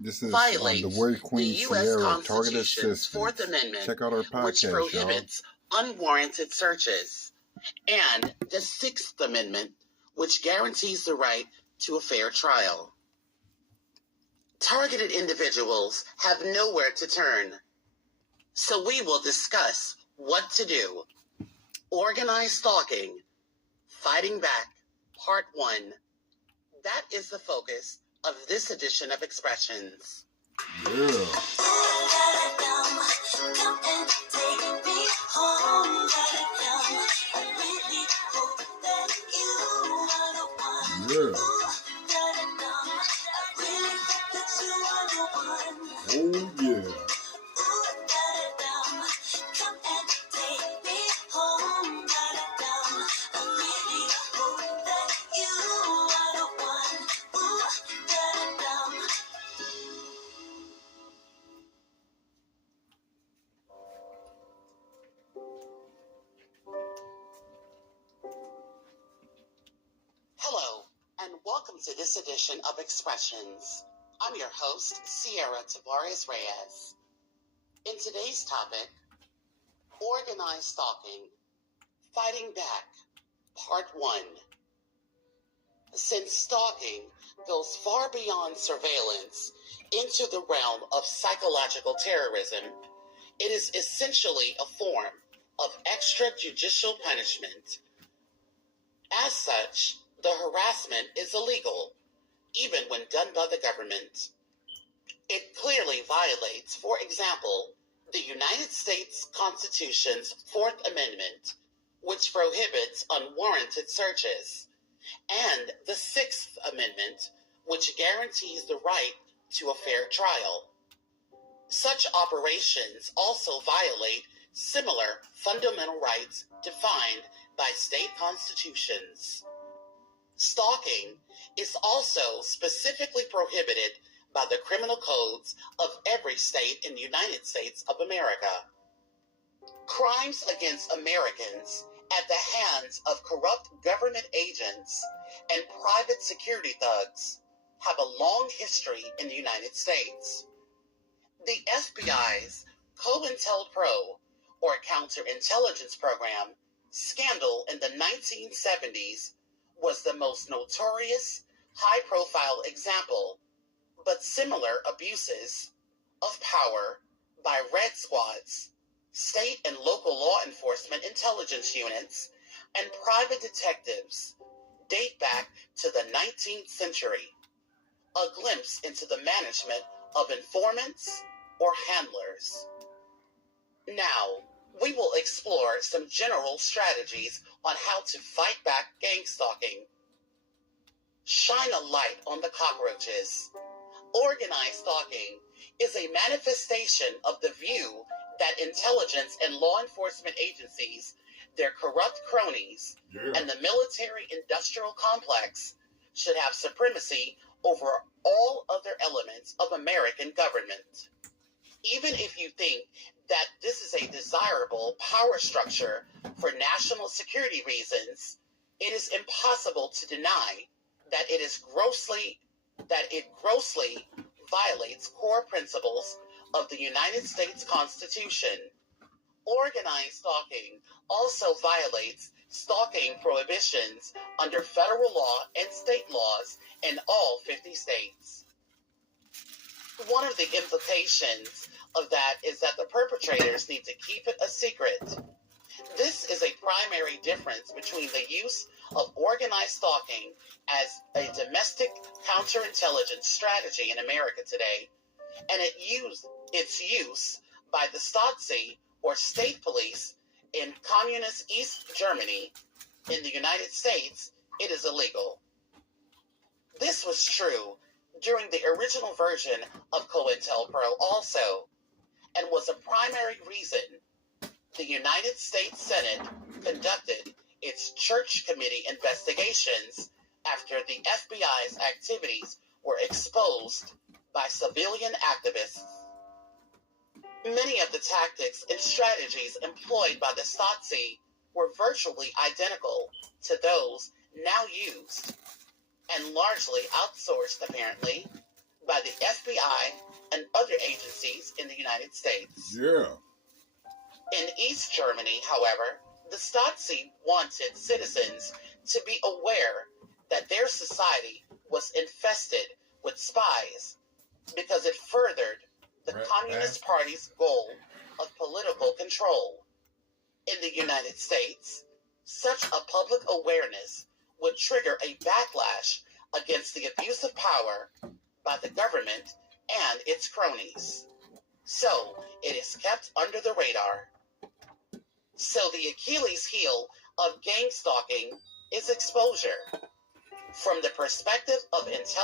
This is the violates Word the Queen U.S. Ciara Target Constitution's Fourth Assistance. Amendment, Check out our which podcast, y'all. prohibits unwarranted searches, and the Sixth Amendment, which guarantees the right to a fair trial. Targeted individuals have nowhere to turn, so we will discuss what to do. Organized stalking, fighting back, part 1. That is the focus of this edition of Expressions. Yeah. Yeah. Oh, yeah. Hello, and welcome to this edition of Expressions. I'm your host, Ciara R. Reyes. In today's topic, organized stalking, fighting back, part 1. Since stalking goes far beyond surveillance into the realm of psychological terrorism, it is essentially a form of extrajudicial punishment. As such, the harassment is illegal, even when done by the government. It clearly violates, for example, the United States Constitution's Fourth Amendment, which prohibits unwarranted searches, and the Sixth Amendment, which guarantees the right to a fair trial. Such operations also violate similar fundamental rights defined by state constitutions. Stalking is also specifically prohibited by the criminal codes of every state in the United States of America. Crimes against Americans at the hands of corrupt government agents and private security thugs have a long history in the United States. The FBI's COINTELPRO, or counterintelligence program, scandal in the 1970s was the most notorious, high-profile example, but similar abuses of power by red squads, state and local law enforcement intelligence units, and private detectives date back to the 19th century. A glimpse into the management of informants or handlers. Now, we will explore some general strategies on how to fight back gang stalking. Shine a light on the cockroaches. Organized stalking is a manifestation of the view that intelligence and law enforcement agencies, their corrupt cronies, and the military-industrial complex should have supremacy over all other elements of American government. Even if you think that this is a desirable power structure for national security reasons, it is impossible to deny that it grossly violates core principles of the United States Constitution. Organized stalking also violates stalking prohibitions under federal law and state laws in all 50 states. One of the implications of that is that the perpetrators need to keep it a secret. This is a primary difference between the use of organized stalking as a domestic counterintelligence strategy in America today, and its use by the Stasi, or state police, in communist East Germany. In the United States, it is illegal. This was true during the original version of COINTELPRO also, and was a primary reason the United States Senate conducted its Church Committee investigations after the FBI's activities were exposed by civilian activists. Many of the tactics and strategies employed by the Stasi were virtually identical to those now used, and largely outsourced, apparently, by the FBI and other agencies in the United States. Yeah. In East Germany, however, the Stasi wanted citizens to be aware that their society was infested with spies because it furthered the Communist Party's goal of political control. In the United States, such a public awareness would trigger a backlash against the abuse of power by the government and its cronies. So, it is kept under the radar. So the Achilles heel of gang stalking is exposure. From the perspective of intelligence